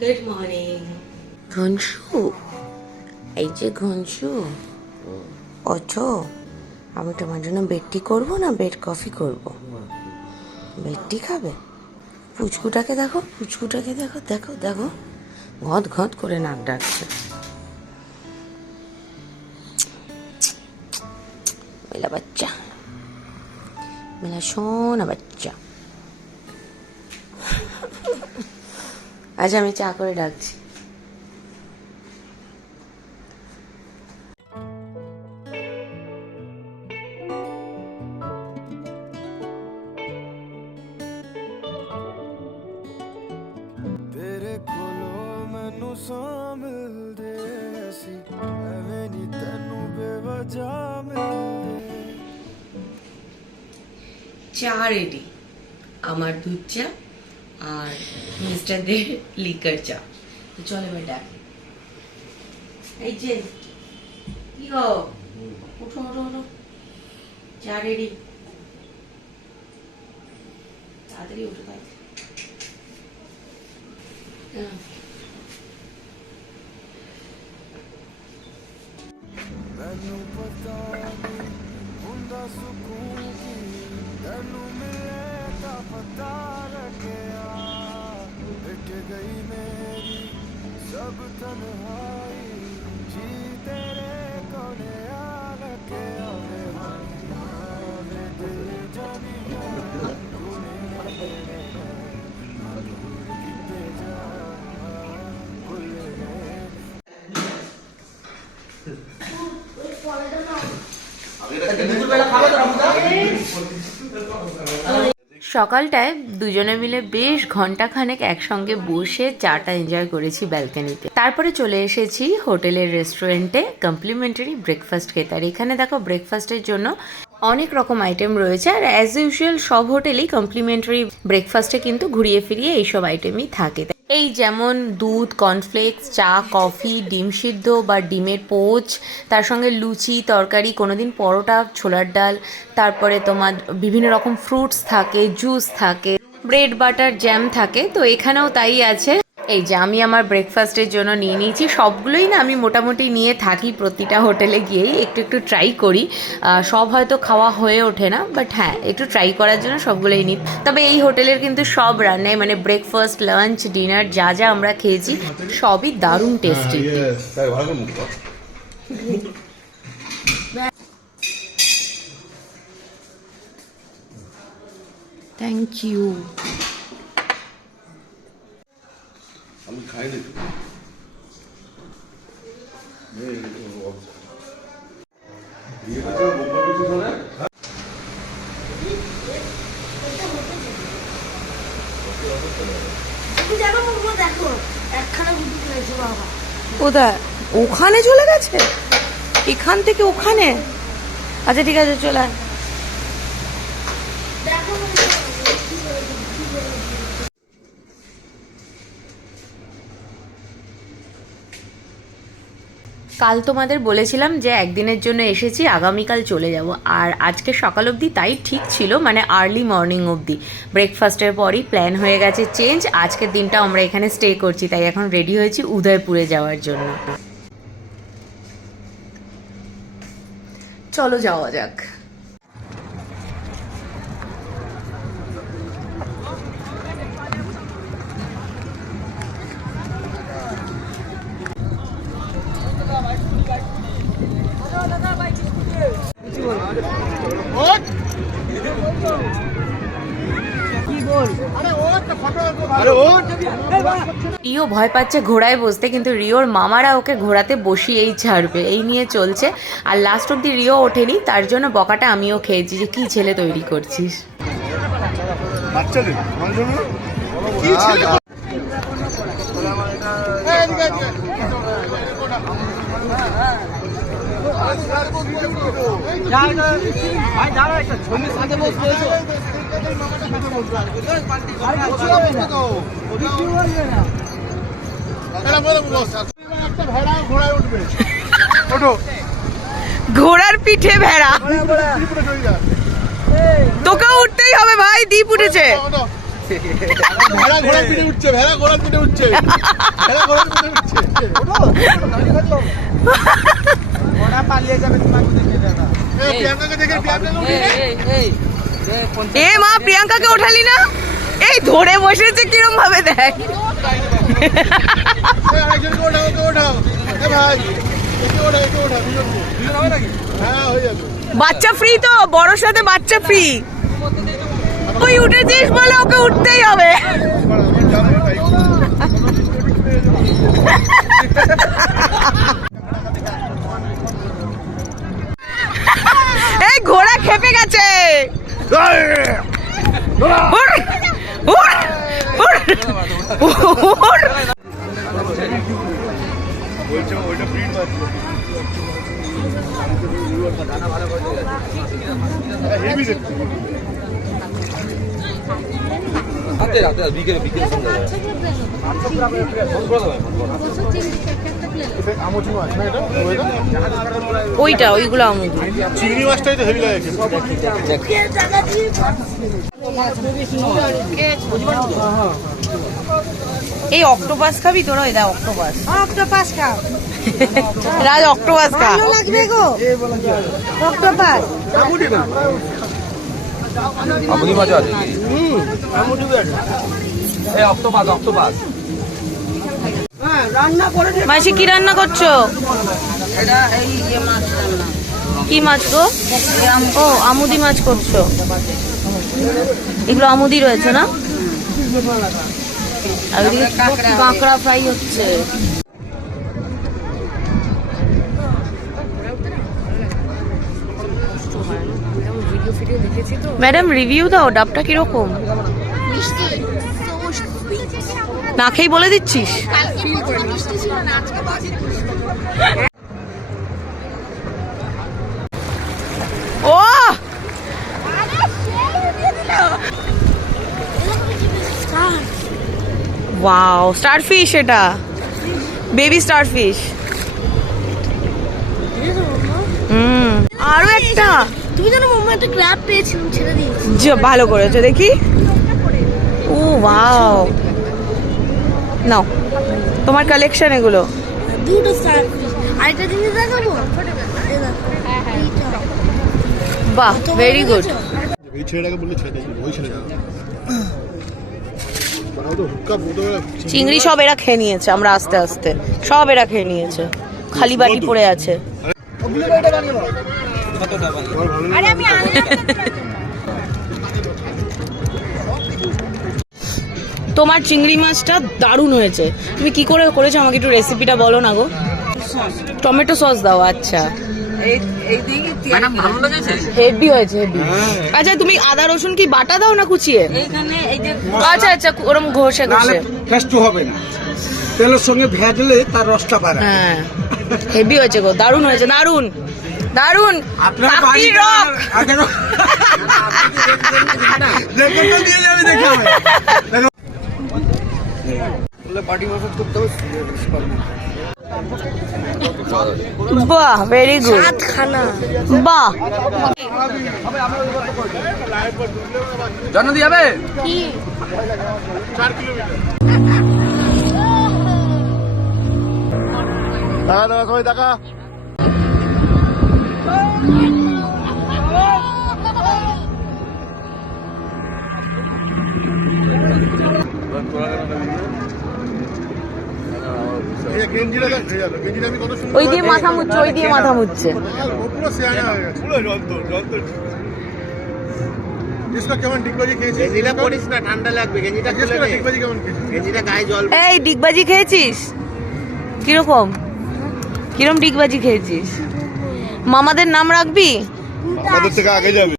Good morning ঘনশু। এই যে ঘনশু, ওঠো। আমি তোমার জন্য বেড টি করবো না বেড কফি করবো? বেড টি খাবে? পুচকুটাকে দেখো, পুচকুটাকে দেখো, দেখো দেখো, ঘট ঘট করে নাক ডাকছে। মেলা বাচ্চা, মেলা সোনা বাচ্চা। আজ আমি চা করে ডাকছি। চা রেডি, আমার দুধ চা আর মিস্টারদের লিকার চা। চলো এবার ডাক। এই যে কি গো, উঠো উঠো উঠো, চা রেডি, তাড়াতাড়ি উঠো তাড়াতাড়ি। ਮੈਨੂੰ ਪਤਾ ਨਹੀਂ ਹੁੰਦਾ ਸਕੂਨ ਕੀ ਤੈਨੂੰ ਮਿਲੇ ਤਾਂ ਪਤਾ ਲੱਗਿਆ ਮਿਟ ਗਈ ਮੇਰੀ ਸਭ ਤਨਹਾਈ ਜੀ ਤੇਰੇ ਕੋਲ ਆ ਲੱਗਿਆ ਵੇ ਦਿਲ ਜਾਨੀਆ ਕਿਤੇ ਜਾ ਭੁੱਲੇ সকালটায় দুজনে মিলে বেশ ঘন্টাখানেক একসঙ্গে বসে চাটা এনজয় করেছি ব্যালকনিতে। তারপরে চলে এসেছি হোটেলের রেস্টুরেন্টে কমপ্লিমেন্টারি ব্রেকফাস্ট খেতে। আর এখানে দেখো ব্রেকফাস্টের জন্য অনেক রকম আইটেম রয়েছে, আর অ্যাজ ইউজুয়াল সব হোটেলেই কমপ্লিমেন্টারি ব্রেকফাস্টে কিন্তু ঘুরিয়ে ফিরিয়ে এইসব আইটেমই থাকে। এই যেমন দুধ, কর্নফ্লেক্স, চা, কফি, ডিম সিদ্ধ বা ডিমের পোচ, তার সঙ্গে লুচি, তরকারি, কোনোদিন পরোটা, ছোলার ডাল, তারপরে তোমার বিভিন্ন রকম ফ্রুটস থাকে, জুস থাকে, ব্রেড বাটার জ্যাম থাকে। তো এখানেও তাই আছে। এই যে আমি আমার ব্রেকফাস্টের জন্য নিয়ে নিয়েছি। সবগুলোই না আমি মোটামুটি নিয়ে থাকি, প্রতিটা হোটেলে গিয়েই একটু একটু ট্রাই করি। সব হয়তো খাওয়া হয়ে ওঠে না, বাট হ্যাঁ একটু ট্রাই করার জন্য সবগুলোই নিই। তবে এই হোটেলের কিন্তু সব রান্নাই মানে ব্রেকফাস্ট, লাঞ্চ, ডিনার যা যা আমরা খেয়েছি সবই দারুণ টেস্টি। Thank you. আমি খাইনি। কোথায়? ওখানে চলে গেছে, এখান থেকে ওখানে। আচ্ছা ঠিক আছে, চলে আয়। কাল তোমাদের বলেছিলাম যে একদিনের জন্য এসেছি, আগামীকাল চলে যাব। আর আজকে সকাল অবধি তাই ঠিক ছিল, মানে আর্লি মর্নিং অবধি। ব্রেকফাস্টের পরই প্ল্যান হয়ে গেছে চেঞ্জ। আজকের দিনটা আমরা এখানে স্টে করছি, তাই এখন রেডি হয়েছি উদয়পুরে যাওয়ার জন্য। চলো যাওয়া যাক। রিও ভয় পাচ্ছে ঘোড়ায় বসতে, কিন্তু রিওর মামারা ওকে ঘোড়াতে বসিয়েই ছাড়বে, এই নিয়ে চলছে। আর লাস্ট অব্দি রিও ওঠেনি, তার জন্য বকাটা আমিও খেয়েছি যে কি ছেলে তৈরি করছিস। ঘোড়ার পিঠে ভেড়া, তোকে উঠতেই হবে ভাই, দ্বীপ উঠেছে। ভেড়া ঘোড়ার পিঠে উঠছে, ভেড়া ঘোড়ার পিঠে উঠছে, ভেড়া ঘোড়ার পিঠে উঠছে। ওরা পালিয়ে যাবে তোমাকে দেখে দাদা। প্রিয়াঙ্কাকে দেখে প্রিয়াঙ্কাকে উঠে এ মা প্রিয়াঙ্কাকে ওঠালি না? এই ধরে বসেছে কিরম ভাবে দেখ। আরেকজনকে ওঠাও, ওকে ওঠাও। এ ভাই, একে ওঠা, একে ওঠা, দুজনকে। দুজন হবে নাকি? হ্যাঁ, হয়ে যাবে। বাচ্চা ফ্রি তো, বড়র সাথে বাচ্চা ফ্রি। তুই উঠেছিস বলে ওকে উঠতেই হবে। এই ঘোড়া খেপে গেছে। উড়, উড়, উড়, উড়। ওইটা ওইগুলো আমুদি। চিংড়ি মাছটাই তো হেভি লাগে খেতে। এই অক্টোপাস খাবি তোরা? ওই দেখ অক্টোপাস। অক্টোপাস খাও, রাজ অক্টোপাস খা। ভালো লাগবে গো অক্টোপাস। আমুদি মাছ আছে কি? এই অক্টোপাস, অক্টোপাস। মাসি কি রান্না করছো? কি মাছ গো? ও আমুদি মাছ করছো। এগুলো আমুদি রয়েছে না? আর ওদিকে কাঁকড়া ফ্রাই হচ্ছে। ম্যাডাম রিভিউ দাও, ডাবটা কিরকম? না খেয়ে বলে দিচ্ছিস? ও ওয়াও, স্টারফিশ, এটা বেবি স্টারফিশ। আরো একটা। তুমি জানো মাম্মা একটা ক্র্যাব পেয়েছিলাম, ছেড়ে দিয়েছি। যে ভালো করেছো, দেখি। ও ওয়াও, নাও তোমার কালেকশন এগুলো। দুটো সার্ভিস। আরেকটা জিনিস দেখাবো। এই দেখো। বাহ, ভেরি গুড। এই ছেলেটাকে বললে ছেড়ে দিবি, ওই ছেলেটা। তাও তো হুক্কা বোতলে চিংড়ি সব এরা খেয়ে নিয়েছে, আমরা আস্তে আস্তে সব এরা খেয়ে নিয়েছে, খালি বাটি পড়ে আছে। আরে আমি তোমার চিংড়ি মাছটা দারুণ হয়েছে। তুমি কি করে করেছো আমাকে একটু রেসিপিটা বলো না গো। টমেটো সস দাও। আচ্ছা, হেভি হয়েছে, হেভি। আচ্ছা, তুমি আদা রসুন কি বাটা দাও না কুচিয়ে? আচ্ছা আচ্ছা, ওরম ঘষে ঘষে। টেস্টু হবে না, তেলের সঙ্গে ভেজলে তার রসটা বাড়ে। হ্যাঁ, হেভি হয়েছে গো, দারুণ হয়েছে, দারুণ দারুণ। আপনার পাখির রক। দিয়ে যাবে দেখে হবে। বাহ, ভেরি গুড। খানা বাহ, জন্ম দিয়ে যাবে? কি 4 কিলোমিটার। দাদা দাদা সবাই দেখা। গেঞ্জিটা দেখ, গেঞ্জিটা আমি কত সুন্দর। ওই দিয়ে মাথা মুছছে, ওই দিয়ে মাথা মুছছে। পুরো শেয়ানা হয়ে গেছে, পুরো জল। इसका কেমন ডিগবাজি খেয়েছিস? গেঞ্জিটা পরিস না, ঠান্ডা লাগবে। গেঞ্জিটা খুলে নে। ডিগবাজি কেমন খেয়েছিস? গেঞ্জিটা গায়ে জল। এই ডিগবাজি খেয়েছিস? কিরকম কিরম ডিগবাজি খেয়েছিস? মামাদের নাম রাখবি? আমাদের থেকে আগে যাবে।